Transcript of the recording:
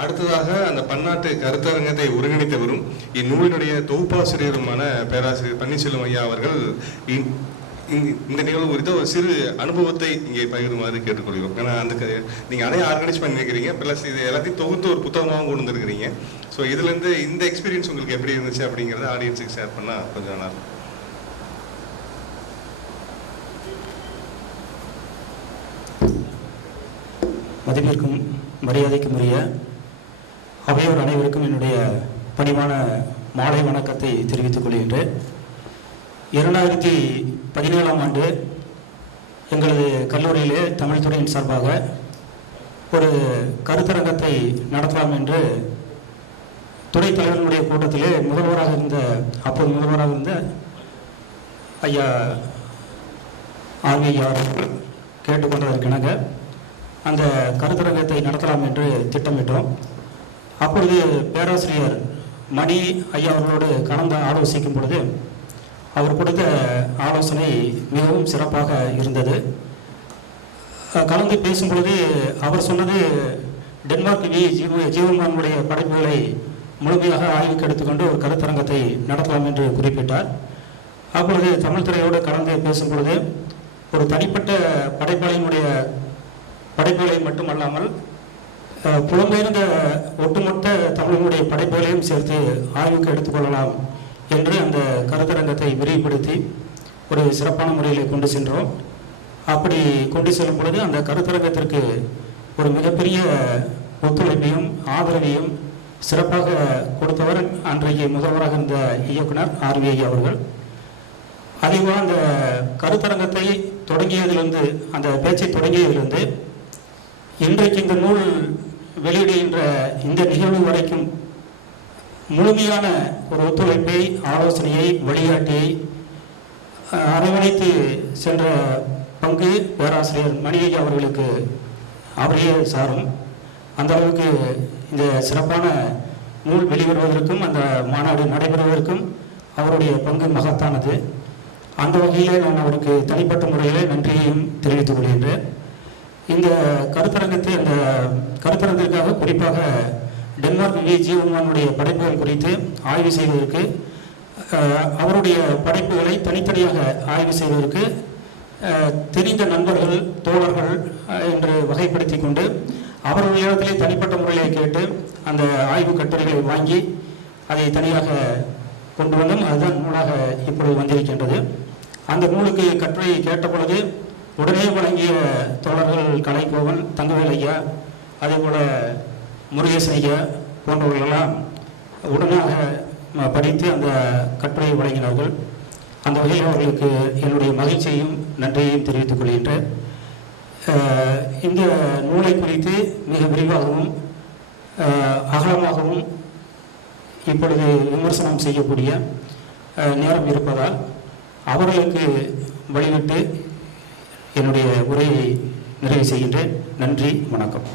அடுத்ததாக அந்த பன்னாட்டு கருத்தரங்கத்தை ஒருங்கிணைத்தவரும் இந்நூலினுடைய தொகுப்பாசிரியருமான பேராசிரியர் பன்னீர்செல்வம் ஐயா அவர்கள் இந்த நிகழ்வு குறித்த ஒரு சிறு அனுபவத்தை இங்கே பகிருமாறு கேட்டுக்கொள்கிறோம். ஏன்னா அந்த நீங்கள் நிறைய ஆர்கனைஸ் பண்ணியிருக்கிறீங்க, ப்ளஸ் இது எல்லாத்தையும் தொகுத்து ஒரு புத்தகமாகவும் கொண்டு வந்துருக்கிறீங்க. ஸோ இதுலேருந்து இந்த எக்ஸ்பீரியன்ஸ் உங்களுக்கு எப்படி இருந்துச்சு அப்படிங்கிறத ஆடியன்ஸுக்கு ஷேர் பண்ணால் கொஞ்சம் நல்லாயிருக்கும். மதிப்பிற்கும் மரியாதைக்கும் உரிய அவையோர் அனைவருக்கும் என்னுடைய பணிவான மாலை வணக்கத்தை தெரிவித்துக் கொள்கின்றேன். 2017ஆம் ஆண்டு எங்களது கல்லூரியிலே தமிழ் துறையின் சார்பாக ஒரு கருத்தரங்கத்தை நடத்தலாம் என்று துறைத் தலைவர்களுடைய கூட்டத்திலே அப்போது முதல்வராக இருந்த ஐயா ஆர்வி அவர்கள் கேட்டுக்கொண்டதற்கிணங்க அந்த கருத்தரங்கத்தை நடத்தலாம் என்று திட்டமிட்டோம். அப்பொழுது பேராசிரியர் மணி ஐயா அவர்களோடு கலந்து ஆலோசிக்கும் பொழுது அவர் கொடுத்த ஆலோசனை மிகவும் சிறப்பாக இருந்தது. கலந்து பேசும் பொழுது அவர் சொன்னது டென்மார்க் ஜீவன்மானுடைய படைப்புகளை முழுமையாக ஆய்வுக்கு எடுத்துக்கொண்டு ஒரு கருத்தரங்கத்தை நடத்தலாம் என்று குறிப்பிட்டார். அப்பொழுது தமிழ் துறையோடு கலந்து பேசும் பொழுது ஒரு தனிப்பட்ட படைப்பாளியினுடைய படைப்புகளை மட்டுமல்லாமல் புலம்பெயர்ந்த ஒட்டுமொத்த தமிழனுடைய படைப்புகளையும் சேர்த்து ஆய்வுக்கு எடுத்துக்கொள்ளலாம் என்று அந்த கருத்தரங்கத்தை விரிவுபடுத்தி ஒரு சிறப்பான முறையில் கொண்டு சென்றோம். அப்படி கொண்டு செல்லும் பொழுது அந்த கருத்தரங்கத்திற்கு ஒரு மிகப்பெரிய ஒத்துழைப்பையும் ஆதரவையும் சிறப்பாக கொடுத்தவர் அன்றைக்கு முதல்வராக இருந்த இயக்குனர் ஆர்வி அவர்கள். அதேபோல் அந்த கருத்தரங்கத்தை தொடங்கியதிலிருந்து, அந்த பேச்சை தொடங்கியதிலிருந்து இன்றைக்கு இந்த நூல் வெளியிடுகின்ற இந்த நிகழ்வு வரைக்கும் முழுமையான ஒரு ஒத்துழைப்பை, ஆலோசனையை, வழிகாட்டியை அரவணைத்து சென்ற பங்கு பேராசிரியர் மணியை அவர்களுக்கு அவரையே சாரும். அந்த அளவுக்கு இந்த சிறப்பான நூல் வெளிவருவதற்கும் அந்த மாநாடு நடைபெறுவதற்கும் அவருடைய பங்கு மகத்தானது. அந்த வகையிலே நான் அவருக்கு தனிப்பட்ட முறையில் நன்றியையும் தெரிவித்துக் கொள்கின்றேன். இந்த கருத்தரங்கத்தை, அந்த கருத்தரங்கிற்காக குறிப்பாக டென்மார்க் ஜீவன்மானுடைய படைப்புகள் குறித்து ஆய்வு செய்வதற்கு, அவருடைய படைப்புகளை தனித்தனியாக ஆய்வு செய்வதற்கு தெரிந்த நண்பர்கள், தோழர்கள் என்று வகைப்படுத்தி கொண்டு அவருடைய இடத்திலே தனிப்பட்ட முறையை கேட்டு அந்த ஆய்வு கட்டுரைகளை வாங்கி அதை தனியாக கொண்டு வந்தோம். அதுதான் நூலாக இப்பொழுது வந்திருக்கின்றது. அந்த நூலுக்கு கட்டுரையை கேட்ட பொழுது உடனே வழங்கிய தோழர்கள் கலைக்கோவன், தங்கவேல் ஐயா, அதே போல முருகேசன் ஐயா போன்றவர்களெல்லாம் உடனாக படித்து அந்த கட்டுரையை வழங்கினார்கள். அந்த வகையில் அவர்களுக்கு என்னுடைய மகிழ்ச்சியையும் நன்றியையும் தெரிவித்துக் கொள்கின்றேன். இந்த நூலை குறித்து மிக விரிவாகவும் அகலமாகவும் இப்பொழுது விமர்சனம் செய்யக்கூடிய நேரம் இருப்பதால் அவர்களுக்கு வழிவிட்டு என்னுடைய உரையை நிறைவு செய்கின்றேன். நன்றி, வணக்கம்.